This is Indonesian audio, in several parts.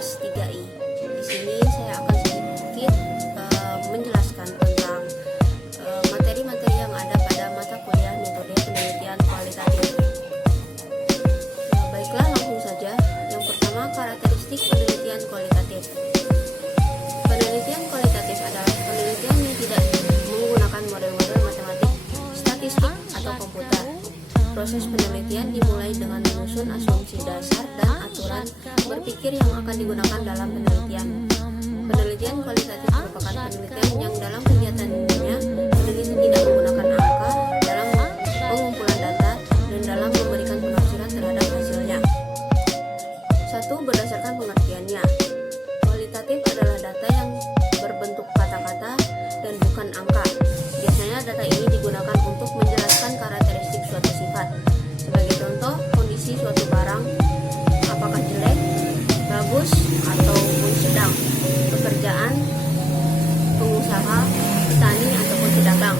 kelas 3I. Di sini saya akan sedikit menjelaskan tentang materi-materi yang ada pada mata kuliah metode penelitian kualitatif. Baiklah, langsung saja. Yang pertama, karakteristik penelitian kualitatif. Penelitian kualitatif adalah penelitian yang tidak menggunakan model-model matematik, statistik, atau komputer. Proses penelitian dimulai dengan menyusun asumsi dasar dan aturan berpikir yang akan digunakan dalam penelitian. Penelitian kualitatif merupakan penelitian yang dalam kegiatannya peneliti tidak menggunakan angka dalam pengumpulan data dan dalam memberikan penafsiran terhadap hasilnya. 1. Berdasarkan pengertiannya. Kualitatif adalah data yang berbentuk kata-kata dan bukan angka. Biasanya data ini digunakan untuk menjelaskan karakteristik suatu sifat. Sebagai contoh, kondisi suatu barang, apakah jelek, bagus, atau sedang, pekerjaan, pengusaha, petani, ataupun pedagang.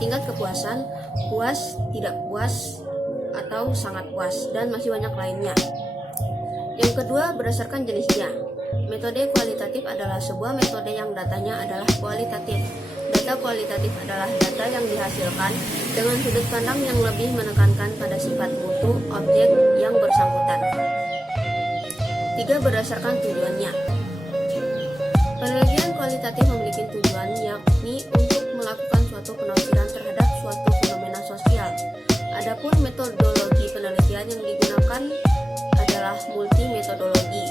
Tingkat kepuasan, puas, tidak puas, atau sangat puas, dan masih banyak lainnya. Yang kedua, berdasarkan jenisnya. Metode kualitatif adalah sebuah metode yang datanya adalah kualitatif. Data kualitatif adalah data yang dihasilkan dengan sudut pandang yang lebih menekankan pada sifat mutu objek yang bersangkutan. 3. Berdasarkan tujuannya. Penelitian kualitatif memiliki tujuan, yakni untuk melakukan suatu penafsiran terhadap suatu fenomena sosial. Adapun metodologi penelitian yang digunakan adalah multimetodologi.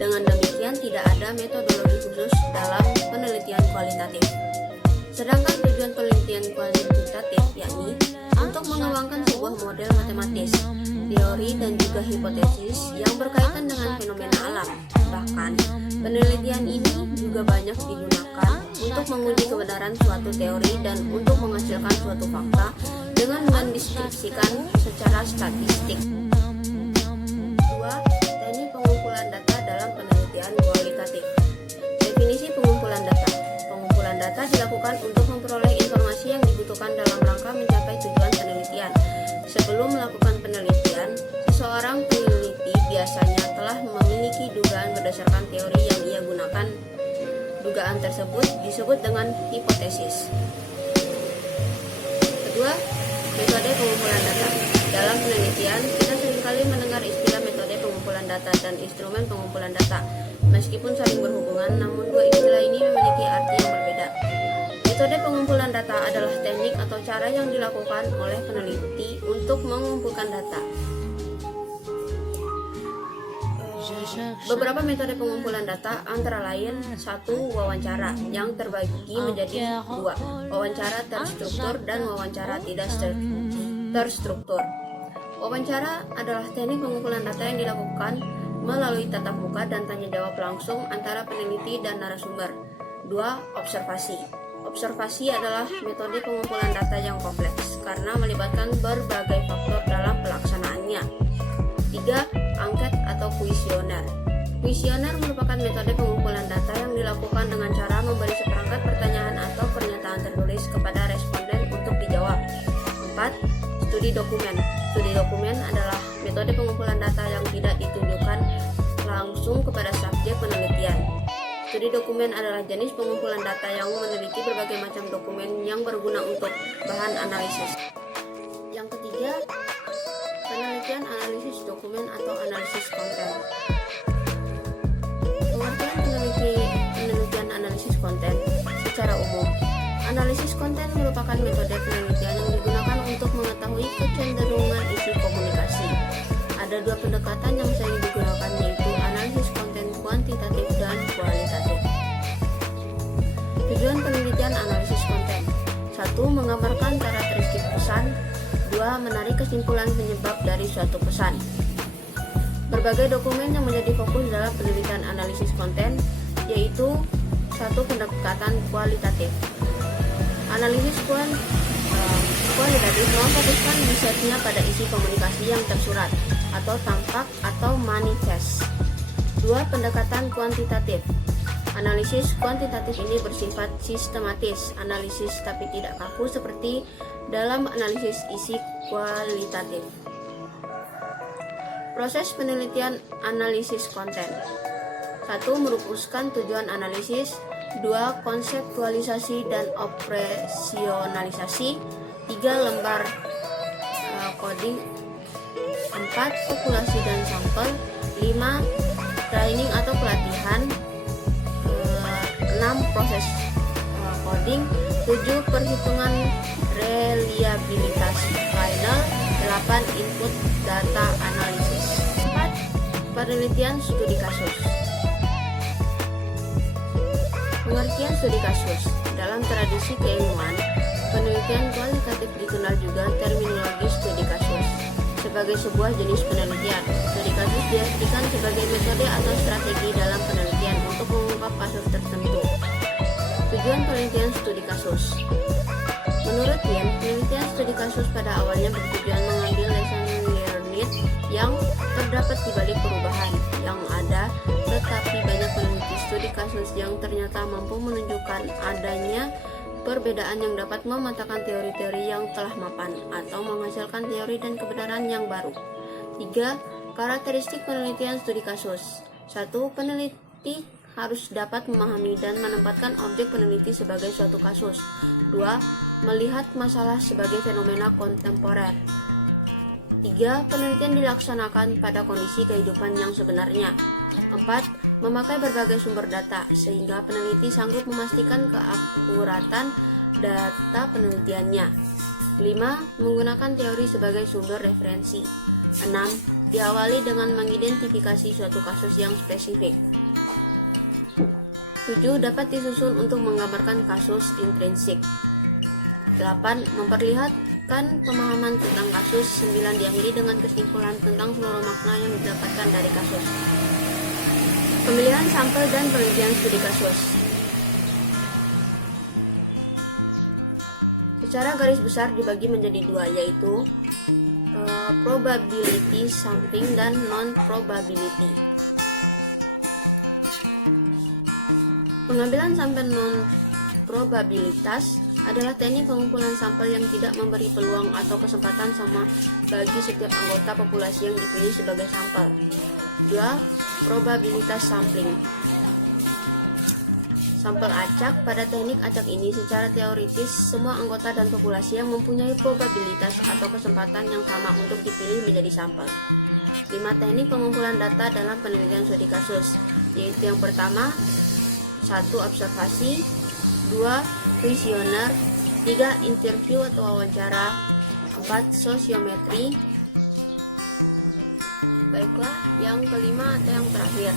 Dengan demikian, tidak ada metodologi khusus dalam penelitian kualitatif. Sedangkan tujuan penelitian kualitatif yakni untuk mengembangkan sebuah model matematis, teori, dan juga hipotesis yang berkaitan dengan fenomena alam. Bahkan, penelitian ini juga banyak digunakan untuk menguji kebenaran suatu teori dan untuk menghasilkan suatu fakta dengan mendeskripsikan secara statistik. 2. Teknik pengumpulan data dalam penelitian kualitatif. Definisi pengumpulan data. Pengumpulan data dilakukan untuk memperoleh informasi yang dibutuhkan dalam rangka mencapai tujuan penelitian. Sebelum melakukan penelitian, seseorang peneliti biasanya telah memiliki dugaan berdasarkan teori yang ia gunakan. Dugaan tersebut disebut dengan hipotesis. Kedua, metode pengumpulan data. Dalam penelitian, kita seringkali mendengar istilah metode pengumpulan data dan instrumen pengumpulan data. Meskipun saling berhubungan, namun dua istilah ini memiliki arti yang berbeda. Metode pengumpulan data adalah teknik atau cara yang dilakukan oleh peneliti untuk mengumpulkan data. Beberapa metode pengumpulan data antara lain: 1. Wawancara, yang terbagi menjadi 2, wawancara terstruktur dan wawancara tidak terstruktur. Wawancara adalah teknik pengumpulan data yang dilakukan melalui tatap muka dan tanya jawab langsung antara peneliti dan narasumber. 2. Observasi. Observasi adalah metode pengumpulan data yang kompleks karena melibatkan berbagai faktor dalam pelaksanaannya. 3. Angket atau kuesioner. Kuesioner merupakan metode pengumpulan data yang dilakukan dengan cara memberi seperangkat pertanyaan atau pernyataan tertulis kepada responden untuk dijawab. 4. Studi dokumen. Studi dokumen adalah metode pengumpulan data yang tidak ditunjukkan langsung kepada subjek penelitian. Studi dokumen adalah jenis pengumpulan data yang meneliti berbagai macam dokumen yang berguna untuk bahan analisis. Yang ketiga, penelitian analisis dokumen atau analisis konten. Pengertian penelitian analisis konten secara umum. Analisis konten merupakan metode penelitian yang digunakan untuk mengetahui kecenderungan isu komunikasi. Ada dua pendekatan yang sering digunakan, yaitu analisis konten kuantitatif dan kualitatif. Tujuan penelitian analisis konten: 1. Menggambarkan karakteristik pesan. 2. Menarik kesimpulan penyebab dari suatu pesan. Berbagai dokumen yang menjadi fokus dalam penelitian analisis konten, yaitu 1. Pendekatan kualitatif. Analisis kualitatif memfokuskan risetnya pada isi komunikasi yang tersurat atau tampak atau manifest. 2. Pendekatan kuantitatif. Analisis kuantitatif ini bersifat sistematis, analisis tapi tidak kaku seperti dalam analisis isi kualitatif. Proses penelitian analisis konten. 1. Merumuskan tujuan analisis. 2. Konseptualisasi dan operasionalisasi. 3. Lembar coding. 4. Populasi dan sampel. 5. Training atau pelatihan. 6. Proses coding. 7. Perhitungan reliabilitas final. 8. Input data analisis. 4. Penelitian studi kasus. Pengertian studi kasus. Dalam tradisi keilmuan, penelitian kualitatif dikenal juga terminologi studi kasus sebagai sebuah jenis penelitian. Studi kasus diartikan sebagai metode atau strategi dalam penelitian untuk mengungkap kasus tertentu. Tujuan penelitian studi kasus. Menurut Yen, penelitian studi kasus pada awalnya bertujuan mengambil lesson learned yang terdapat di balik perubahan yang ada, tetapi banyak peneliti studi kasus yang ternyata mampu menunjukkan adanya perbedaan yang dapat mematahkan teori-teori yang telah mapan atau menghasilkan teori dan kebenaran yang baru. 3. Karakteristik penelitian studi kasus. 1. Peneliti harus dapat memahami dan menempatkan objek peneliti sebagai suatu kasus. 2. Melihat masalah sebagai fenomena kontemporer. 3. Penelitian dilaksanakan pada kondisi kehidupan yang sebenarnya. 4. Memakai berbagai sumber data sehingga peneliti sanggup memastikan keakuratan data penelitiannya. 5. Menggunakan teori sebagai sumber referensi. 6. Diawali dengan mengidentifikasi suatu kasus yang spesifik. 7. Dapat disusun untuk menggambarkan kasus intrinsik. 8. Memperlihatkan pemahaman tentang kasus. 9. Diambil dengan kesimpulan tentang seluruh makna yang didapatkan dari kasus. Pemilihan sampel dan penelitian studi kasus. Secara garis besar dibagi menjadi dua, yaitu probability sampling dan non-probability. Pengambilan sampel non-probabilitas adalah teknik pengumpulan sampel yang tidak memberi peluang atau kesempatan sama bagi setiap anggota populasi yang dipilih sebagai sampel. 2. Probabilitas sampling. Sampel acak. Pada teknik acak ini secara teoritis semua anggota dan populasi yang mempunyai probabilitas atau kesempatan yang sama untuk dipilih menjadi sampel. 5. Teknik pengumpulan data dalam penelitian studi kasus, yaitu yang pertama 1. Observasi. 2. Kuesioner. 3. Interview atau wawancara. 4. Sosiometri. Baiklah, yang kelima atau yang terakhir,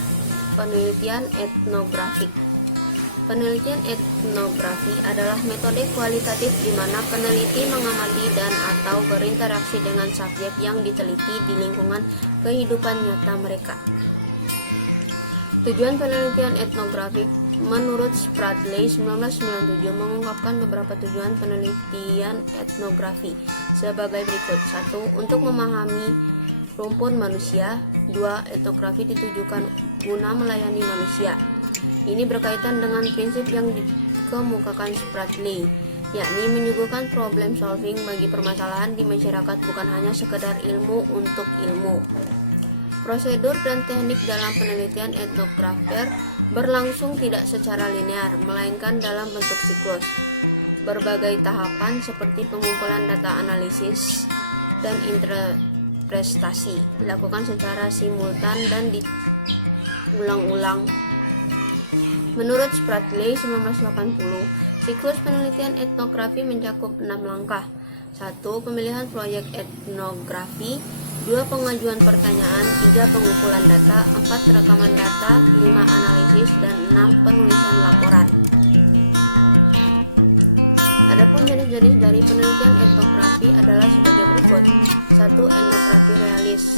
penelitian etnografik. Penelitian etnografi adalah metode kualitatif di mana peneliti mengamati dan atau berinteraksi dengan subjek yang diteliti di lingkungan kehidupan nyata mereka. Tujuan penelitian etnografik menurut Spradley 1997 mengungkapkan beberapa tujuan penelitian etnografi sebagai berikut. 1. Untuk memahami rumpun manusia. 2. Etnografi ditujukan guna melayani manusia. Ini berkaitan dengan prinsip yang dikemukakan Spradley, yakni menyuguhkan problem solving bagi permasalahan di masyarakat, bukan hanya sekedar ilmu untuk ilmu. Prosedur dan teknik dalam penelitian etnografer berlangsung tidak secara linear, melainkan dalam bentuk siklus. Berbagai tahapan seperti pengumpulan data analisis dan interpretasi dilakukan secara simultan dan diulang-ulang. Menurut Spradley 1980, siklus penelitian etnografi mencakup 6 langkah. 1. Pemilihan proyek etnografi. 2. Pengajuan pertanyaan. 3. Pengumpulan data. 4. Rekaman data. 5. Analisis. Dan 6. Penulisan laporan. Adapun jenis-jenis dari penelitian etnografi adalah sebagai berikut. 1. Etnografi realis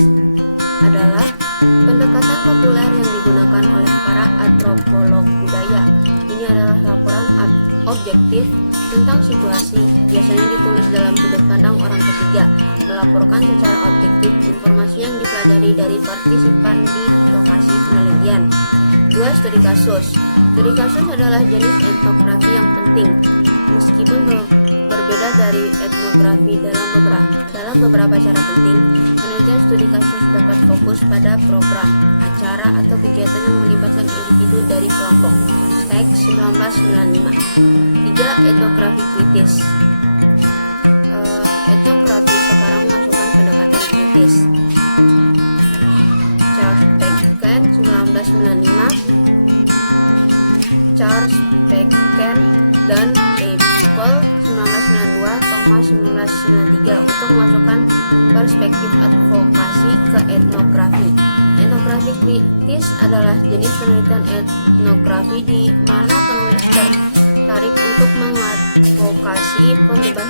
adalah pendekatan populer yang digunakan oleh para antropolog budaya. Ini adalah laporan objektif tentang situasi, biasanya ditulis dalam sudut pandang orang ketiga, melaporkan secara objektif informasi yang dipelajari dari partisipan di lokasi penelitian. 2.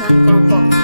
dengan kelompok